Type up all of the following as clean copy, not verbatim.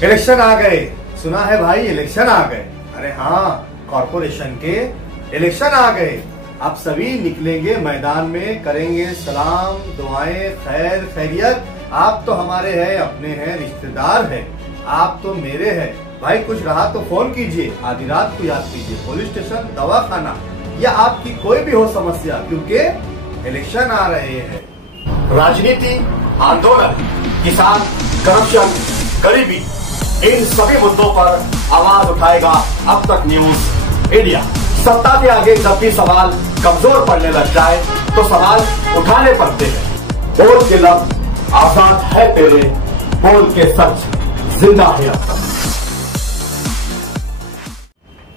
Election आ गए। सुना है भाई इलेक्शन आ गए। अरे हाँ, कॉर्पोरेशन के इलेक्शन आ गए। आप सभी निकलेंगे मैदान में, करेंगे सलाम दुआएं खैर खैरियत। आप तो हमारे हैं, अपने हैं, रिश्तेदार हैं, आप तो मेरे हैं। भाई कुछ रहा तो फोन कीजिए, आधी रात को याद कीजिए, पुलिस स्टेशन, दवाखाना या आपकी कोई भी हो समस्या, क्योंकि इलेक्शन आ रहे हैं। राजनीति, आंदोलन, किसान, करप्शन, गरीबी, इन सभी मुद्दों पर आवाज उठाएगा अब तक न्यूज इंडिया। सत्ता के आगे जब भी सवाल कमजोर पड़ने लग जाए तो सवाल उठाने पड़ते हैं। बोल के लफ्ज आजाद है तेरे, बोल के सच जिंदा है अब तक।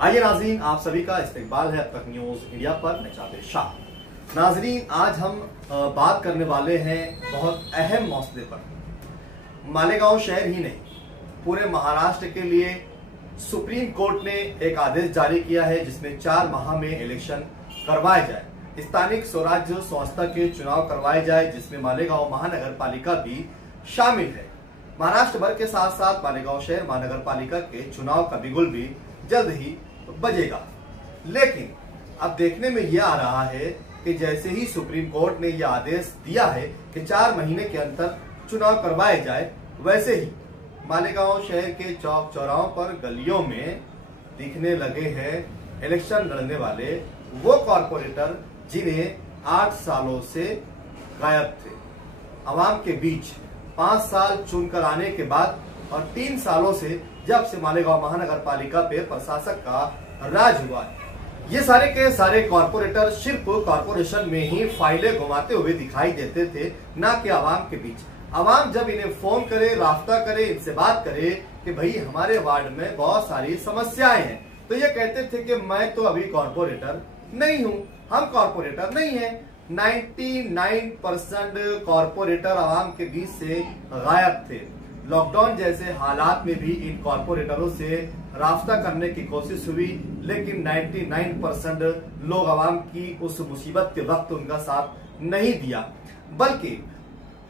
आइए नाज़रीन, आप सभी का इस्तकबाल है अब तक न्यूज इंडिया पर। मैं जाबिर शाह। नाज़रीन, आज हम बात करने वाले हैं बहुत अहम मसले पर। मालेगांव शहर ही नहीं, पूरे महाराष्ट्र के लिए सुप्रीम कोर्ट ने एक आदेश जारी किया है जिसमें 4 माह में इलेक्शन करवाए जाए। स्थानिक स्वराज्य संस्था के चुनाव करवाए जाए, जिसमें मालेगांव महानगर पालिका भी शामिल है। महाराष्ट्र भर के साथ साथ मालेगांव शहर महानगर पालिका के चुनाव का बिगुल भी जल्द ही बजेगा। लेकिन अब देखने में यह आ रहा है कि जैसे ही सुप्रीम कोर्ट ने यह आदेश दिया है कि 4 महीने के अंदर चुनाव करवाए जाए, वैसे ही मालेगांव शहर के चौक चौराहों पर गलियों में दिखने लगे हैं इलेक्शन लड़ने वाले वो कॉर्पोरेटर जिन्हें 8 सालों से गायब थे आवाम के बीच। 5 साल चुनकर आने के बाद और 3 सालों से जब से मालेगांव महानगर पालिका पे प्रशासक का राज हुआ है, ये सारे के सारे कॉर्पोरेटर सिर्फ कॉर्पोरेशन में ही फाइलें घुमाते हुए दिखाई देते थे, ना कि आवाम के बीच। आवाम जब इन्हें फोन करे, रास्ता करे, इनसे बात करे कि भाई हमारे वार्ड में बहुत सारी समस्याएं हैं, तो ये कहते थे कि मैं तो अभी कॉर्पोरेटर नहीं हूं, हम कॉर्पोरेटर नहीं हैं। 99% कॉर्पोरेटर आवाम के बीच से गायब थे। लॉकडाउन जैसे हालात में भी इन कॉर्पोरेटरों से रास्ता करने की कोशिश हुई, लेकिन 99% लोग आवाम की उस मुसीबत के वक्त उनका साथ नहीं दिया। बल्कि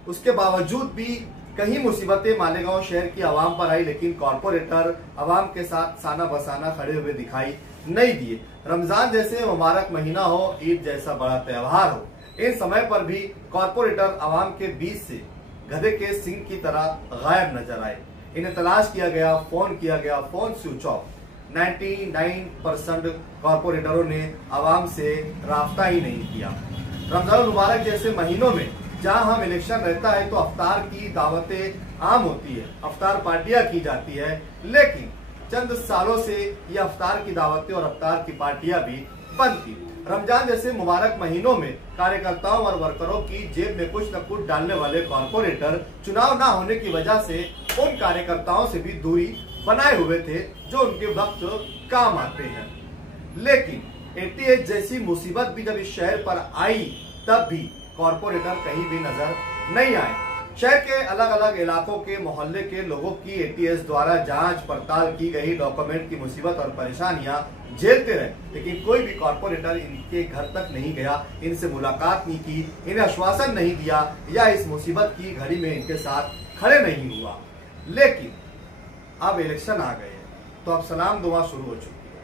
उसके बावजूद भी कहीं मुसीबतें मालेगांव शहर की आवाम पर आई, लेकिन कॉर्पोरेटर आवाम के साथ साना बसाना खड़े हुए दिखाई नहीं दिए। रमजान जैसे मुबारक महीना हो, ईद जैसा बड़ा त्योहार हो, इन समय पर भी कॉर्पोरेटर आवाम के बीच से गधे के सिंग की तरह गायब नजर आए। इन्हें तलाश किया गया, फोन किया गया, फोन स्विच ऑफ। 99% कॉर्पोरेटरों ने आवाम से रास्ता ही नहीं किया। रमजान मुबारक जैसे महीनों में जहां हम इलेक्शन रहता है तो अफ्तार की दावतें आम होती है, अफ्तार पार्टियां की जाती है, लेकिन चंद सालों से ये अफ्तार की दावतें और अफ्तार की पार्टियां भी बंद थी। रमजान जैसे मुबारक महीनों में कार्यकर्ताओं और वर्करों की जेब में कुछ न कुछ डालने वाले कॉर्पोरेटर चुनाव ना होने की वजह से उन कार्यकर्ताओं से भी दूरी बनाए हुए थे जो उनके वक्त काम आते हैं। लेकिन 88 जैसी मुसीबत भी जब इस शहर पर आई, तब भी कॉर्पोरेटर कहीं भी नजर नहीं आए। शहर के अलग अलग इलाकों के मोहल्ले के लोगों की एटीएस द्वारा जांच पड़ताल की गई, डॉक्यूमेंट की मुसीबत और परेशानियां झेलते रहे, लेकिन कोई भी कॉर्पोरेटर इनके घर तक नहीं गया, इनसे मुलाकात नहीं की, इन्हें आश्वासन नहीं दिया या इस मुसीबत की घड़ी में इनके साथ खड़े नहीं हुआ। लेकिन अब इलेक्शन आ गए तो अब सलाम दुआ शुरू हो चुकी है,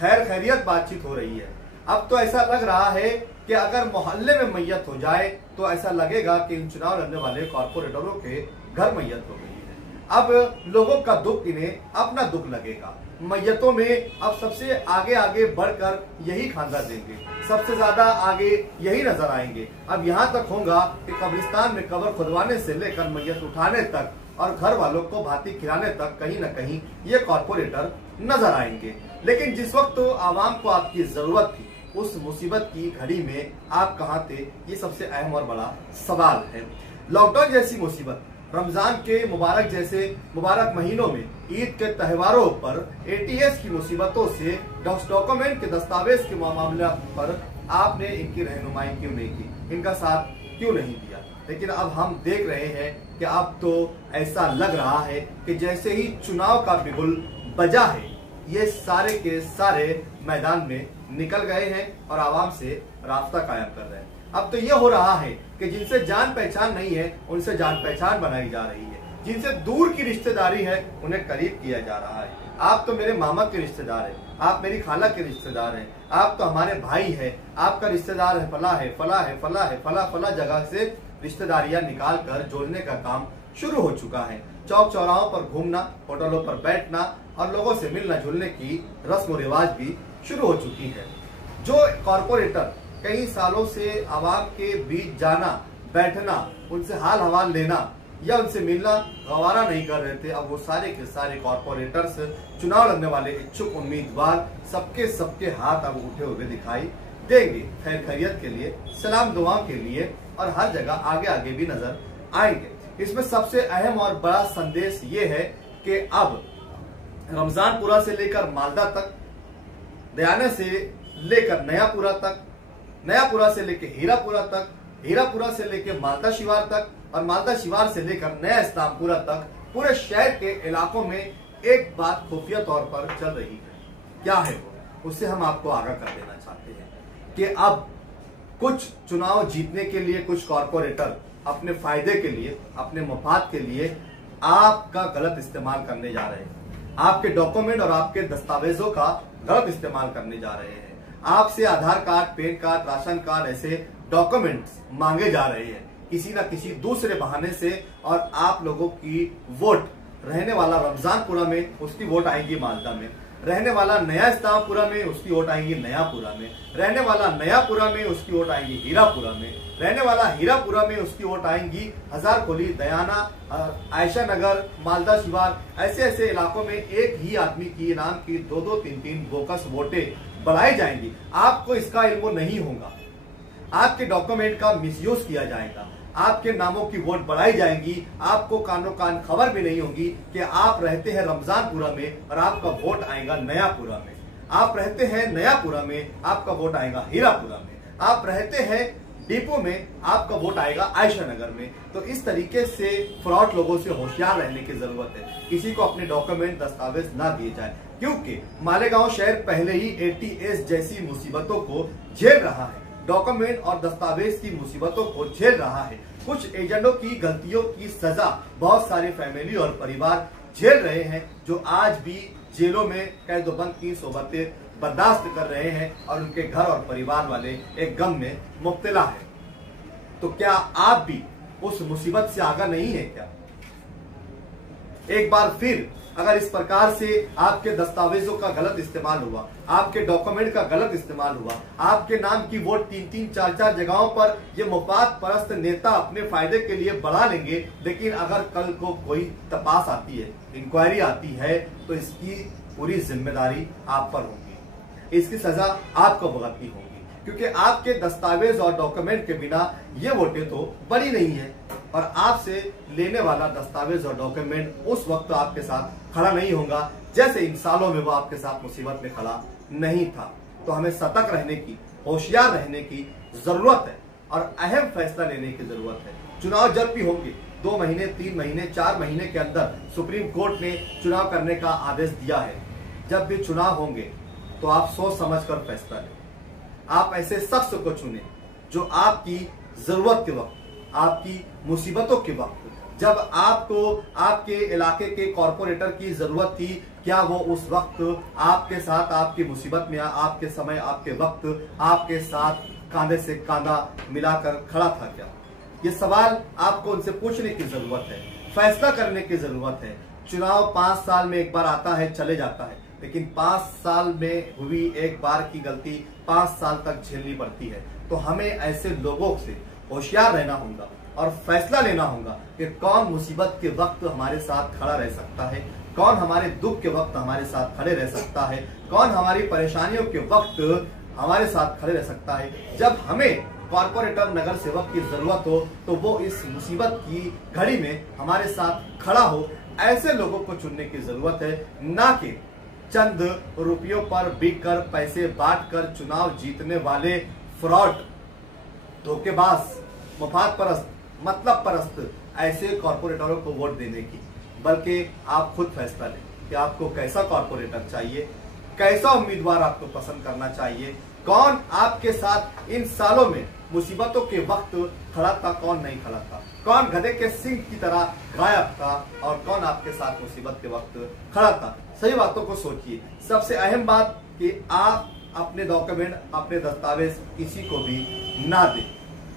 खैर खैरियत बातचीत हो रही है। अब तो ऐसा लग रहा है कि अगर मोहल्ले में मैयत हो जाए तो ऐसा लगेगा कि इन चुनाव लड़ने वाले कॉर्पोरेटरों के घर मैयत हो गई है। अब लोगों का दुख इन्हें अपना दुख लगेगा। मैयतों में अब सबसे आगे आगे बढ़कर यही खांदा देंगे, सबसे ज्यादा आगे यही नजर आएंगे। अब यहाँ तक होगा कि कब्रिस्तान में कब्र खुदवाने से लेकर मैयत उठाने तक और घर वालों को भाती खिलाने तक कहीं न कहीं ये कॉर्पोरेटर नजर आएंगे। लेकिन जिस वक्त तो आवाम को आपकी जरूरत थी, उस मुसीबत की घड़ी में आप कहां थे, ये सबसे अहम और बड़ा सवाल है। लॉकडाउन जैसी मुसीबत, रमजान के मुबारक जैसे मुबारक महीनों में, ईद के त्योहारों पर एटीएस की मुसीबतों से, डॉक्यूमेंट के दस्तावेज के मामले पर आपने इनकी रहनुमाई क्यों नहीं की, इनका साथ क्यों नहीं दिया। लेकिन अब हम देख रहे हैं कि अब तो ऐसा लग रहा है कि जैसे ही चुनाव का बिगुल बजा है, ये सारे के सारे मैदान में निकल गए हैं और आवाम से रास्ता कायम कर रहे हैं। अब तो ये हो रहा है कि जिनसे जान पहचान नहीं है उनसे जान पहचान बनाई जा रही है। जिनसे दूर की रिश्तेदारी है उन्हें करीब किया जा रहा है। आप तो मेरे मामा के रिश्तेदार हैं, आप मेरी खाला के रिश्तेदार हैं, आप तो हमारे भाई हैं, आपका रिश्तेदार है फला है फला है फला है फला फला जगह से रिश्तेदारियां निकाल कर जोड़ने का काम शुरू हो चुका है। चौक चौराहों पर घूमना, होटलों पर बैठना और लोगों से मिलना जुलने की रस्म रिवाज भी शुरू हो चुकी है। जो कॉरपोरेटर कई सालों से आवाम के बीच जाना, बैठना, उनसे हाल हवाल लेना या उनसे मिलना गवारा नहीं कर रहे थे, अब वो सारे के सारे कॉरपोरेटर्स, चुनाव लड़ने वाले इच्छुक उम्मीदवार सबके हाथ अब उठे हुए दिखाई देंगे खैर खैरियत के लिए, सलाम दुआओं के लिए और हर जगह आगे आगे भी नजर आएंगे। इसमें सबसे अहम और बड़ा संदेश ये है कि अब रमजानपुरा से लेकर मालदा तक, दयाना से लेकर नयापुरा तक, नयापुरा से लेकर हीरापुरा तक, हीरापुरा से लेकर मालदा शिवार तक और मालदा शिवार से लेकर नया इस्लामपुरा तक पूरे शहर के इलाकों में एक बात खुफिया तौर पर चल रही है। क्या है वो? उससे हम आपको आगाह कर देना चाहते हैं कि अब कुछ चुनाव जीतने के लिए कुछ कॉरपोरेटर अपने फायदे के लिए, अपने मफाद के लिए आपका गलत इस्तेमाल करने जा रहे हैं। आपके डॉक्यूमेंट और आपके दस्तावेजों का गलत इस्तेमाल करने जा रहे हैं। आपसे Aadhaar card, PAN card, ration card ऐसे डॉक्यूमेंट्स मांगे जा रहे हैं किसी न किसी दूसरे बहाने से, और आप लोगों की वोट रहने वाला रमजानपुरा में, उसकी वोट आएगी मालदा में, रहने वाला नया इस्लामपुरा में, उसकी वोट आएंगी नयापुरा में, रहने वाला नयापुरा में, उसकी वोट आएंगी हीरापुरा में, रहने वाला हीरापुरा में, उसकी वोट आएंगी हजारकुली, दयाना, आयशा नगर, मालदा शिवार, ऐसे ऐसे इलाकों में एक ही आदमी की नाम की 2-2, 3-3 बोकस वोटें बढ़ाई जाएंगी। आपको इसका इल्म नहीं होगा, आपके डॉक्यूमेंट का मिसयूज किया जाएगा, आपके नामों की वोट बढ़ाई जाएंगी, आपको कानो कान खबर भी नहीं होगी कि आप रहते हैं रमजानपुरा में और आपका वोट आएगा नयापुरा में, आप रहते हैं नयापुरा में, आपका वोट आएगा हीरापुरा में, आप रहते हैं डिपो में, आपका वोट आएगा आयशा नगर में। तो इस तरीके से फ्रॉड लोगों से होशियार रहने की जरूरत है। किसी को अपने डॉक्यूमेंट, दस्तावेज ना दिए जाए, क्योंकि मालेगांव शहर पहले ही एटीएस जैसी मुसीबतों को झेल रहा है, डॉक्यूमेंट और दस्तावेज की मुसीबतों को झेल रहा है। कुछ एजेंटों की गलतियों की सजा बहुत सारी फैमिली और परिवार झेल रहे हैं, जो आज भी जेलों में कैदोबंद की सोबतें बर्दाश्त कर रहे हैं और उनके घर और परिवार वाले एक गम में मुब्तला है। तो क्या आप भी उस मुसीबत से आगा नहीं है क्या? एक बार फिर अगर इस प्रकार से आपके दस्तावेजों का गलत इस्तेमाल हुआ, आपके डॉक्यूमेंट का गलत इस्तेमाल हुआ, आपके नाम की वोट 3-3, 4-4 जगहों पर ये मुफाद परस्त नेता अपने फायदे के लिए बढ़ा लेंगे, लेकिन अगर कल को कोई तपास आती है, इंक्वायरी आती है, तो इसकी पूरी जिम्मेदारी आप पर होगी, इसकी सजा आपको भुगतनी होगी, क्योंकि आपके दस्तावेज और डॉक्यूमेंट के बिना ये वोटें तो बड़ी नहीं है और आपसे लेने वाला दस्तावेज और डॉक्यूमेंट उस वक्त आपके साथ खड़ा नहीं होगा जैसे इन सालों में वो आपके साथ मुसीबत में खड़ा नहीं था। तो हमें सतर्क रहने की, होशियार रहने की जरूरत है और अहम फैसला लेने की जरूरत है। चुनाव जब भी होंगे 2 महीने, 3 महीने, 4 महीने के अंदर सुप्रीम कोर्ट ने चुनाव करने का आदेश दिया है। जब भी चुनाव होंगे तो आप सोच समझ कर फैसला लें। आप ऐसे शख्स को चुने जो आपकी जरूरत के वक्त, आपकी मुसीबतों के वक्त, जब आपको आपके इलाके के कॉरपोरेटर की जरूरत थी, क्या वो उस वक्त आपके साथ, आपकी मुसीबत में, आपके समय, आपके वक्त आपके साथ कांधे से कांधा मिलाकर खड़ा था क्या? ये सवाल आपको उनसे पूछने की जरूरत है, फैसला करने की जरूरत है। चुनाव 5 साल में एक बार आता है, चले जाता है, लेकिन 5 साल में हुई एक बार की गलती 5 साल तक झेलनी पड़ती है। तो हमें ऐसे लोगों से होशियार रहना होगा और फैसला लेना होगा कि कौन मुसीबत के वक्त हमारे साथ खड़ा रह सकता है, कौन हमारे दुख के वक्त हमारे साथ खड़े रह सकता है, कौन हमारी परेशानियों के वक्त हमारे साथ खड़े रह सकता है। जब हमें कॉरपोरेटर, नगर सेवक की जरूरत हो तो वो इस मुसीबत की घड़ी में हमारे साथ खड़ा हो, ऐसे लोगों को चुनने की जरूरत है, ना कि चंद रुपयों पर बिक कर, पैसे बांट कर चुनाव जीतने वाले फ्रॉड, धोखेबाज, मफाद परस्त, मतलब परस्त ऐसे कॉरपोरेटरों को वोट देने की। बल्कि आप खुद फैसला लें कि आपको कैसा कॉरपोरेटर चाहिए, कैसा उम्मीदवार आपको पसंद करना चाहिए, कौन आपके साथ इन सालों में मुसीबतों के वक्त खड़ा था, कौन नहीं खड़ा था। कौन गधे के सिंह की तरह गायब था और कौन आपके साथ मुसीबत के वक्त खड़ा था। सही बातों को सोचिए। सबसे अहम बात कि आप अपने डॉक्यूमेंट, अपने दस्तावेज किसी को भी ना दें।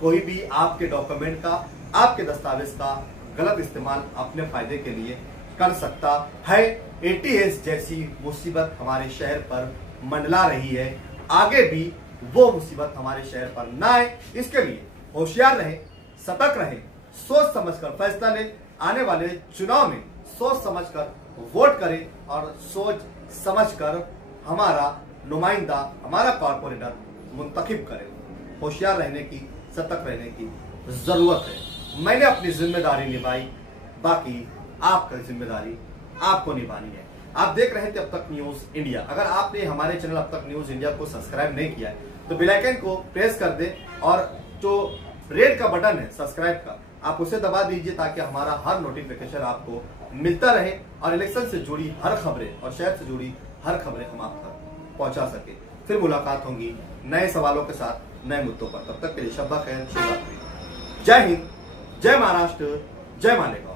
कोई भी आपके डॉक्यूमेंट का, आपके दस्तावेज का गलत इस्तेमाल अपने फायदे के लिए कर सकता है। एटीएस जैसी मुसीबत हमारे शहर पर मंडला रही है, आगे भी वो मुसीबत हमारे शहर पर ना आए, इसके लिए होशियार रहें, सतर्क रहें, सोच समझकर फैसला लें। आने वाले चुनाव में सोच समझकर वोट करें और सोच समझकर हमारा नुमाइंदा, हमारा कॉर्पोरेटर मुंतखब करें। होशियार रहने की, सतर्क रहने की जरूरत है। मैंने अपनी जिम्मेदारी निभाई, बाकी आपकी जिम्मेदारी आपको निभानी है। आप देख रहे थे अब तक न्यूज इंडिया। अगर आपने हमारे चैनल अब तक न्यूज इंडिया को सब्सक्राइब नहीं किया है तो बेल आइकन को प्रेस कर दे और जो रेड का बटन है सब्सक्राइब का, आप उसे दबा दीजिए ताकि हमारा हर नोटिफिकेशन आपको मिलता रहे और इलेक्शन से जुड़ी हर खबरें और शहर से जुड़ी हर खबरें हम आप तक पहुंचा सके। फिर मुलाकात होगी नए सवालों के साथ, नए मुद्दों पर। तब तक के लिए शब्बा खैर, शुभ रात्रि। जय हिंद, जय महाराष्ट्र, जय मालेगांव।